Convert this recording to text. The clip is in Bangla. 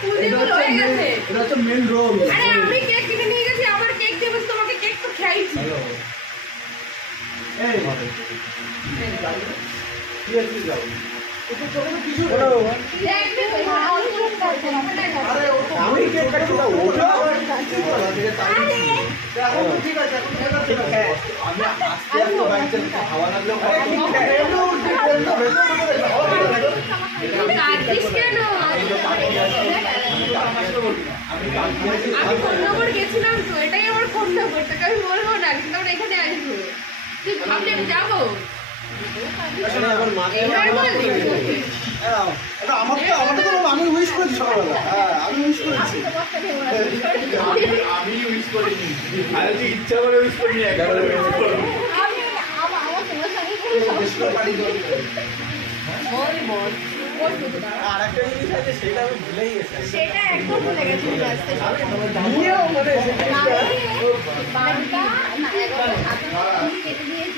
ফুল দিয়ে বলে হয়ে গেছে। এটা হচ্ছে মেন রোল। আরে আমি কেক কিনে নিয়ে গেছি, আমার কেক দিয়ে বসে তোমাকে কেক তো খাইছি। এই কি আছে যাও। ওকে চলে তো কিছু না। দেখবি তো আমি কেক কাটতে না। আরে আমি কেক কাটতে দাও। ওটা কিছু বলা থেকে তাই। এখন তো ঠিক আছে, এখন ঠিক আছে। আমি আস্তে আস্তে বাইক চালাতে হাওয়া লাগলো। আরে ঠিক আছে। কাটিস কেন? আমি ফোন নম্বর গেছিলাম তো, এটাই আমার ফোন নম্বর, তোকে আমি বলবো না, কিন্তু আমরা এখানে আসবো। তুই ভাবলি আমি যাবো? এইবার বললি? আমাকে তো আমি উইশ করেছি সকালবেলা। হ্যাঁ আমি উইশ করেছি। আমি উইশ করিনি। আরে তুই ইচ্ছা করে উইশ করিনি, একবারে উইশ করবি। আর একটা জিনিস আছে, সেটা আমি ভুলেই গেছি। সেটা একদম ভুলে গেছি। নিয়েও মানে বারোটা না 11টা 7টা কেটে দিয়েছে।